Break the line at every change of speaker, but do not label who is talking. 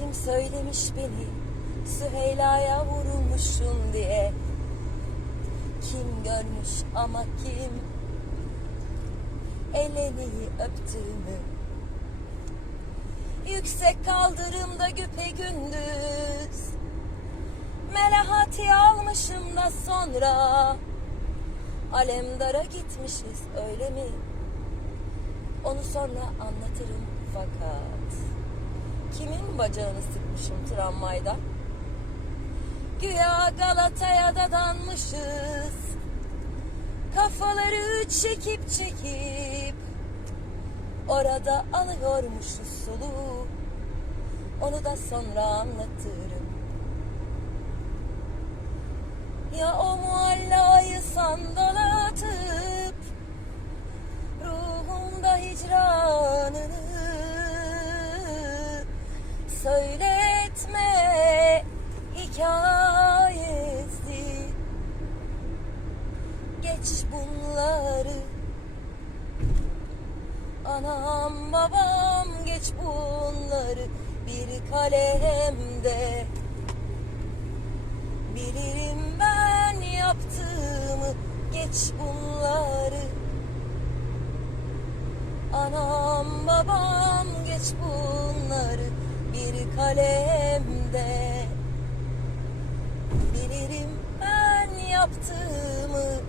Kim söylemiş beni? Süheyla'ya vurulmuşum diye. Kim görmüş ama kim? Eleni öptüğümü. Yüksek kaldırımda güpe gündüz. Melahati almışım da sonra. Alemdara gitmişiz öyle mi? Onu sonra anlatırım fakat Kimin bacağını sıkmışım tramvayda? Güya Galata'ya dadanmışız Kafaları çekip çekip Orada alıyormuşuz soluğu Onu da sonra anlatırım. Ya o muallayı sandala Söyletme hikayesi. Geç bunları. Anam babam geç bunları. Bir kalemde Bilirim ben yaptığımı. Geç bunları. Anam babam geç bunları kalemde Bilirim ben yaptığımı